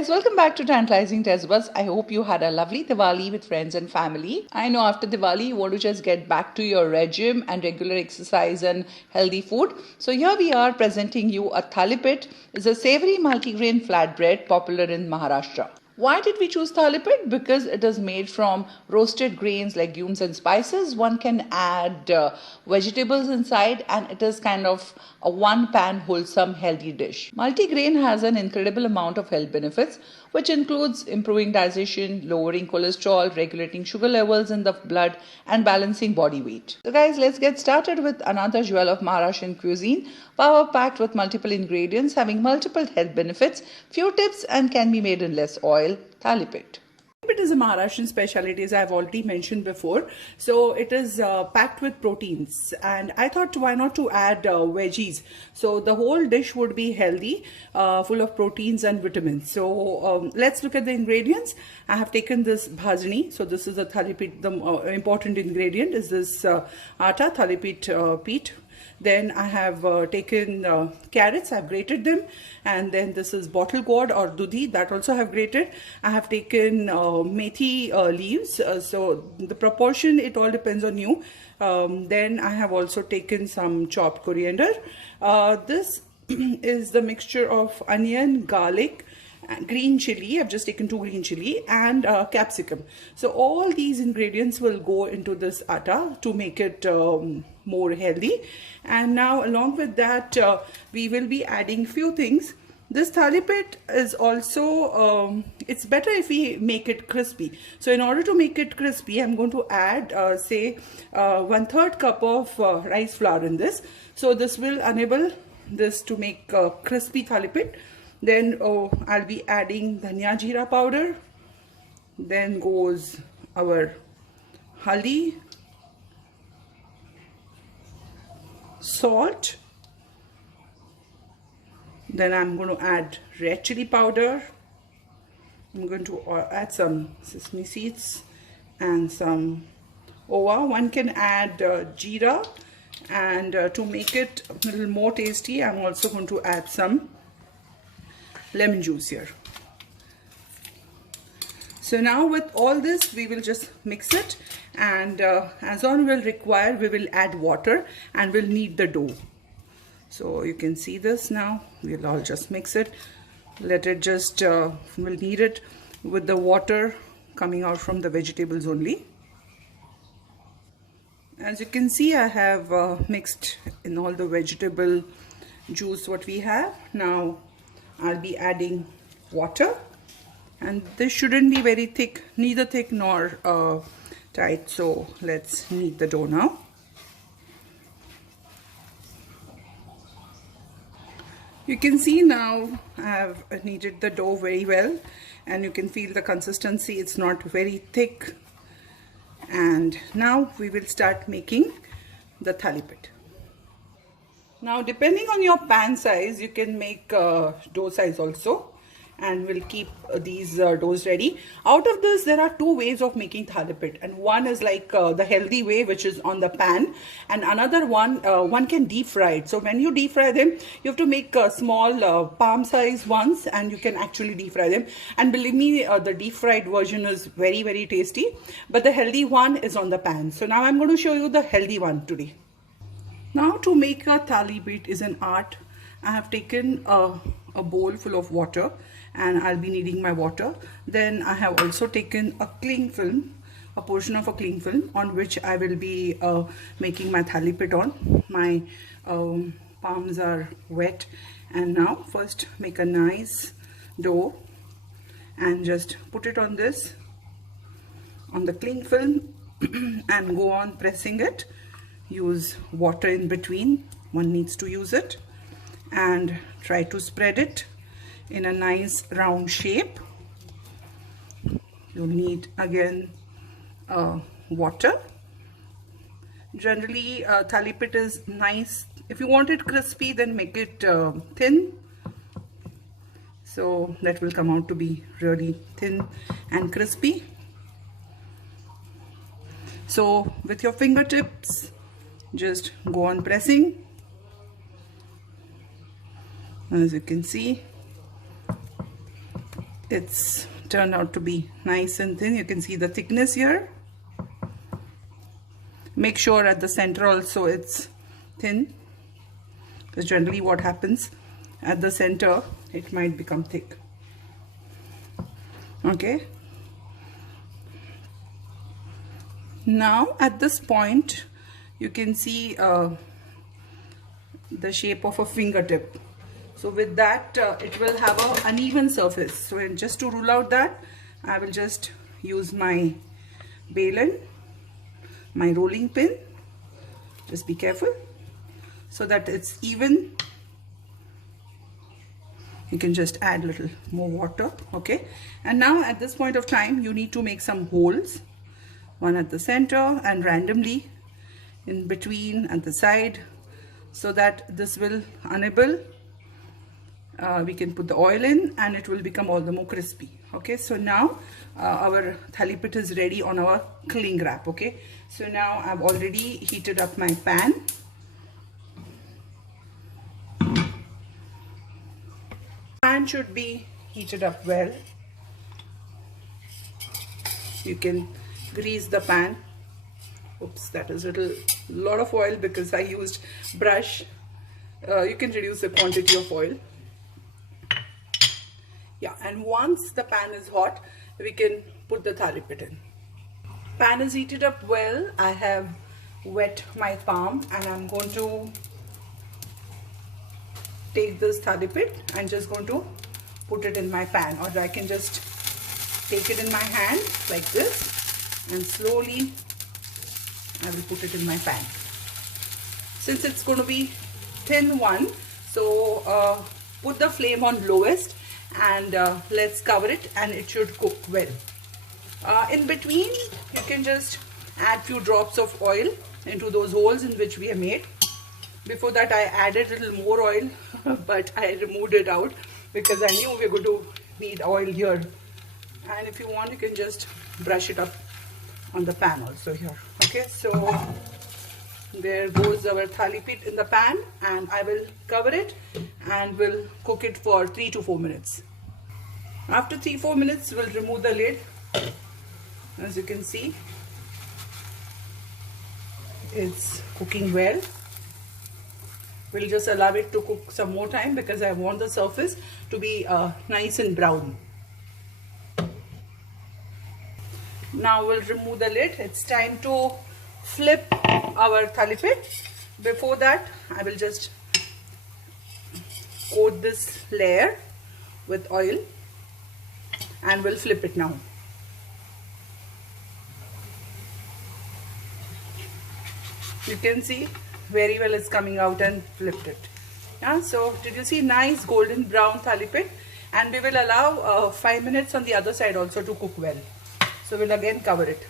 guys, welcome back to Tantalizing Test Buds. I hope you had a lovely Diwali with friends and family. I know after Diwali you want to just get back to your regime and regular exercise and healthy food. So here we are presenting you a Thalipit. It's a savory multigrain flatbread popular in Maharashtra. Why did we choose Thalipit? Because it is made from roasted grains, legumes and spices. One can add vegetables inside and it is kind of a one-pan wholesome healthy dish. Multigrain has an incredible amount of health benefits, which includes improving digestion, lowering cholesterol, regulating sugar levels in the blood and balancing body weight. So guys, let's get started with another jewel of Maharashtrian cuisine, power-packed with multiple ingredients having multiple health benefits, few tips and can be made in less oil. Thalipit. It is a Maharashtrian specialty, as I've already mentioned before. So it is packed with proteins, and I thought why not to add veggies. So the whole dish would be healthy, full of proteins and vitamins. So let's look at the ingredients. I have taken this bhajani. So this is a Thalipit. The important ingredient is this atta Thalipit peat. Then I have taken carrots, I've grated them, and then this is bottle gourd or dudhi, that also I have grated. I have taken methi leaves, so the proportion, it all depends on you. Then I have also taken some chopped coriander. This is the mixture of onion, garlic, green chili. I've just taken 2 green chili and capsicum. So all these ingredients will go into this atta to make it more healthy. And now along with that we will be adding few things. This Thalipit is also, it's better if we make it crispy. So in order to make it crispy, I'm going to add say 1/3 cup of rice flour in this. So this will enable this to make crispy Thalipit. Then I'll be adding dhania jeera powder. Then goes our haldi, salt. Then I'm going to add red chili powder. I'm going to add some sesame seeds and some owa. One can add jeera, and to make it a little more tasty, I'm also going to add some lemon juice here. So now with all this we will just mix it, and as on will require we will add water and we'll knead the dough. So you can see this now. We'll all just mix it, let it just we'll knead it with the water coming out from the vegetables only. As you can see, I have mixed in all the vegetable juice what we have. Now I'll be adding water, and this shouldn't be very thick, neither thick nor tight. So let's knead the dough now. You can see now I have kneaded the dough very well, and you can feel the consistency, it's not very thick. And now we will start making the Thalipit. Now depending on your pan size, you can make dough size also, and we'll keep these doughs ready. Out of this there are 2 ways of making Thalipit, and one is like the healthy way, which is on the pan, and another one one can deep fry it. So when you deep fry them, you have to make small palm size ones, and you can actually deep fry them. And believe me, the deep fried version is very, very tasty, but the healthy one is on the pan. So now I'm going to show you the healthy one today. Now to make a Thalipit is an art. I have taken a bowl full of water, and I'll be needing my water. Then I have also taken a cling film, a portion of a cling film, on which I will be making my Thalipit on. My palms are wet, and now first make a nice dough and just put it on this, on the cling film, and go on pressing it. Use water in between, one needs to use it, and try to spread it in a nice round shape. You'll need again water. Generally Thalipit is nice. If you want it crispy, then make it thin, so that will come out to be really thin and crispy. So with your fingertips, just go on pressing. As you can see, It's turned out to be nice and thin. You can see the thickness here. Make sure at the center also it's thin, because generally what happens at the center, it might become thick. Okay, now at this point you can see the shape of a fingertip. So with that it will have an uneven surface. So just to rule out that, I will just use my balun, my rolling pin. Just be careful so that it's even. You can just add a little more water. Okay, and now at this point of time you need to make some holes, one at the center and randomly in between at the side, so that this will unable. We can put the oil in and it will become all the more crispy. Okay, so now our thali-pit is ready on our cling wrap. Okay, so now I've already heated up my pan. Pan should be heated up well. You can grease the pan. Oops, that is a lot of oil because I used brush. You can reduce the quantity of oil. Yeah, and once the pan is hot, we can put the thali-pit in. Pan is heated up well. I have wet my palm and I'm going to take this thali-pit and just going to put it in my pan, or I can just take it in my hand like this and slowly I will put it in my pan. Since it's going to be thin one, so put the flame on lowest and let's cover it and it should cook well. In between you can just add few drops of oil into those holes in which we have made. Before that I added a little more oil but I removed it out because I knew we were going to need oil here. And if you want, you can just brush it up on the pan also here. Okay, so there goes our thali-pit in the pan, and I will cover it and will cook it for 3 to 4 minutes. After 3-4 minutes, we'll remove the lid. As you can see, it's cooking well. We'll just allow it to cook some more time because I want the surface to be nice and brown. Now we'll remove the lid. It's time to flip our thali-pit. Before that, I will just coat this layer with oil and we'll flip it now. You can see very well it's coming out and flipped it. Yeah, so did you see nice golden brown thali-pit? And we will allow 5 minutes on the other side also to cook well. So we'll again cover it.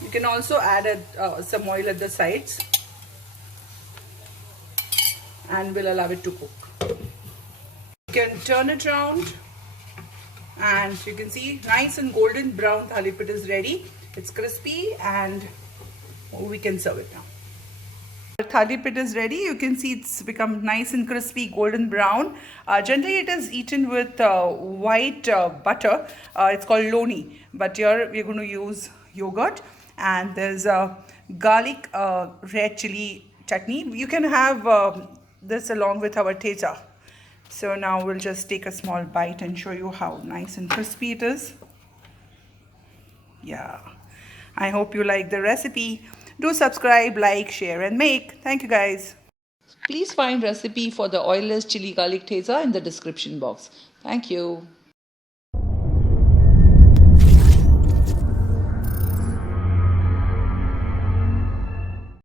You can also add some oil at the sides and we'll allow it to cook. You can turn it around and you can see nice and golden brown thali-pit is ready. It's crispy and we can serve it now. The thali-pit is ready. You can see it's become nice and crispy golden brown. Generally it is eaten with white butter. It's called loni, but here we're going to use yogurt, and there's a garlic red chili chutney. You can have this along with our theza. So now we'll just take a small bite and show you how nice and crispy it is. Yeah, I hope you like the recipe. Do subscribe, like, share and make. Thank you guys. Please find recipe for the oilless chili garlic theza in the description box. Thank you.